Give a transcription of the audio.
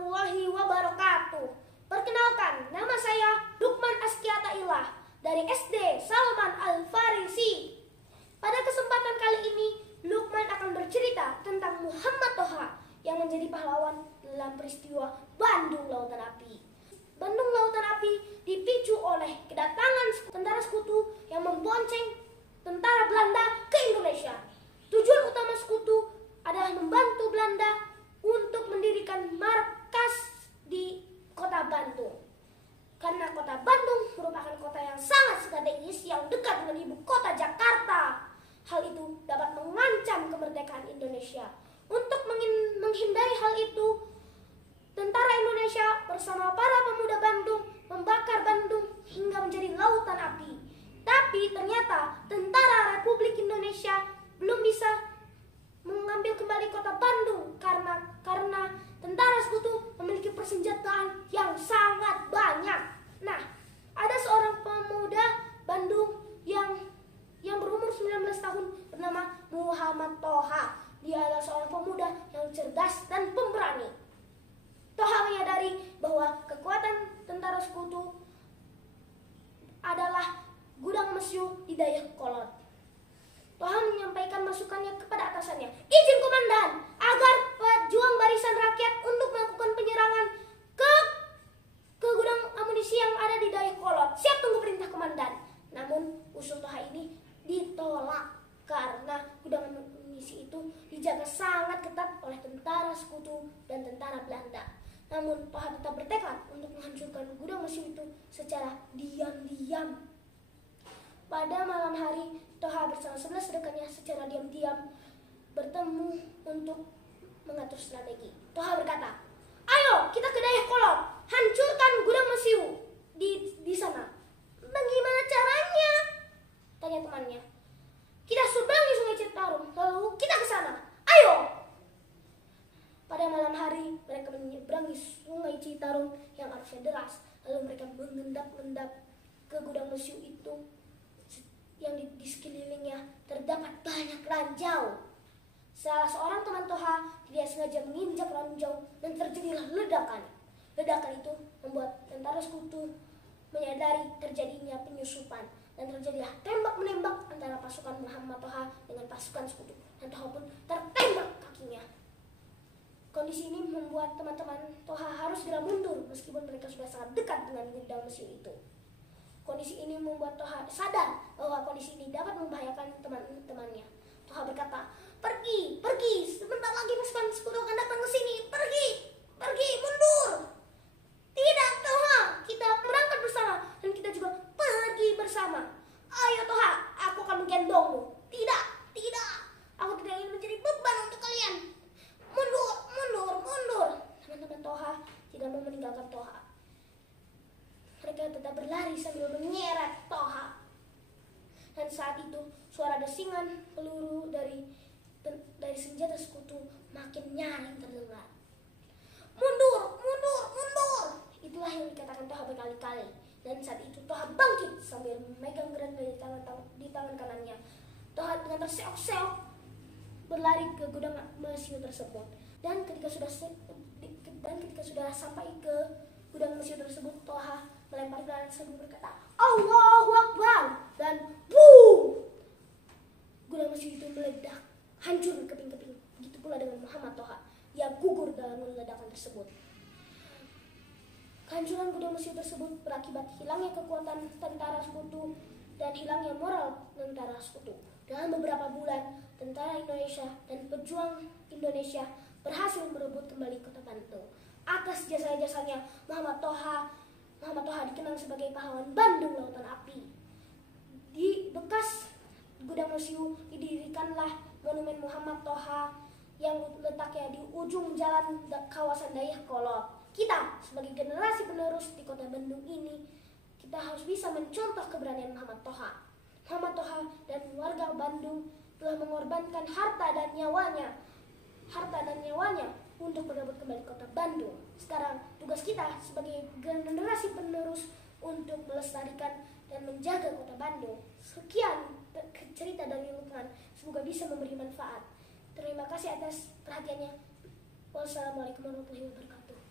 warahmatullahi wabarakatuh. Perkenalkan, nama saya Lukman Askiatailah dari SD Salman Al-Farisi. Pada kesempatan kali ini, Lukman akan bercerita tentang Muhammad Toha yang menjadi pahlawan dalam peristiwa Bandung Lautan Api. Bandung Lautan Api dipicu oleh kedatangan tentara sekutu yang membonceng tentara Belanda ke Indonesia. Tujuan utama sekutu adalah membantu Belanda untuk mendirikan markas di kota Bandung. Karena kota Bandung merupakan kota yang sangat strategis yang dekat dengan ibu kota Jakarta. Hal itu dapat mengancam kemerdekaan Indonesia. Untuk menghindari hal itu, tentara Indonesia bersama para pemuda Bandung membakar Bandung hingga menjadi lautan api. Tapi ternyata tentara Republik Indonesia belum bisa mengambil kembali kota Bandung karena tentara sekutu memiliki persenjataan yang sangat banyak. Nah, ada seorang pemuda Bandung yang berumur 19 tahun bernama Muhammad Toha. Dia adalah seorang pemuda yang cerdas dan pemberani. Toha menyadari bahwa kekuatan tentara sekutu adalah gudang mesiu di Dayakolot. Toha menyampaikan masukannya kepada atasannya. Izin komandan agar pejuang barisan rakyat untuk melakukan penyerangan ke gudang amunisi yang ada di Dayakolot. Siap tunggu perintah komandan. Namun usul Toha ini ditolak karena gudang amunisi itu dijaga sangat ketat oleh tentara sekutu dan tentara Belanda. Namun Toha tetap bertekad untuk menghancurkan gudang mesiu itu secara diam-diam. Pada malam hari, Toha bersama 11 rekannya secara diam-diam bertemu untuk mengatur strategi. Toha berkata, "Ayo kita ke Dayakolot, hancurkan gudang mesiu di sana." "Bagaimana caranya?" tanya temannya. "Kita seberangi Sungai Citarum, lalu kita ke sana. Ayo!" Pada malam hari, mereka menyeberangi Sungai Citarum yang arusnya deras. Lalu mereka mengendap-endap ke gudang mesiu itu. Yang di sekelilingnya terdapat banyak ranjau. Salah seorang teman Toha tidak sengaja menginjak ranjau dan terjadilah ledakan. Ledakan itu membuat tentara sekutu menyadari terjadinya penyusupan dan terjadilah tembak-menembak antara pasukan Muhammad Toha dengan pasukan sekutu, dan Toha pun tertembak kakinya. Kondisi ini membuat teman-teman Toha harus segera mundur meskipun mereka sudah sangat dekat dengan gudang mesiu itu. Kondisi ini membuat Toha sadar bahwa kondisi ini dapat membahayakan teman-temannya. Toha berkata, pergi, sebentar lagi pasukan sekutu akan datang ke sini. Pergi, mundur." "Tidak, Toha, kita berangkat bersama dan kita juga pergi bersama." "Ayo Toha, aku akan menggendongmu." Tidak, aku tidak ingin menjadi beban untuk kalian. Mundur. Teman-teman Toha tidak mau meninggalkan Toha. Mereka tetap berlari sambil menyeret Toha. Dan saat itu suara desingan peluru dari senjata sekutu makin nyaring terdengar. Mundur. Itulah yang dikatakan Toha berkali-kali. Dan saat itu Toha bangkit sambil memegang granat di tangan kanannya. Toha dengan terseok-seok berlari ke gudang mesiu tersebut. Dan ketika sudah sampai ke gudang mesiu tersebut, Toha melempar granat sambil berkata, "Allahu Akbar!" Dan boom! Gudang mesiu itu meledak, hancur keping-keping. Begitu pula dengan Muhammad Toha. Ia gugur dalam ledakan tersebut. Kehancuran gudang mesiu tersebut berakibat hilangnya kekuatan tentara sekutu dan hilangnya moral tentara sekutu. Dalam beberapa bulan, tentara Indonesia dan pejuang Indonesia berhasil merebut kembali kota Bandung. Atas jasa-jasanya, Muhammad Toha dikenal sebagai pahlawan Bandung Lautan Api. Di bekas gudang mesiu didirikanlah monumen Muhammad Toha yang letaknya di ujung jalan kawasan Dayakolot. Kita sebagai generasi penerus di kota Bandung ini, kita harus bisa mencontoh keberanian Muhammad Toha. Muhammad Toha dan warga Bandung telah mengorbankan harta dan nyawanya untuk merebut kembali kota Bandung. Sekarang tugas kita sebagai generasi penerus untuk melestarikan dan menjaga kota Bandung. Sekian cerita dari Lukman, semoga bisa memberi manfaat. Terima kasih atas perhatiannya. Wassalamualaikum warahmatullahi wabarakatuh.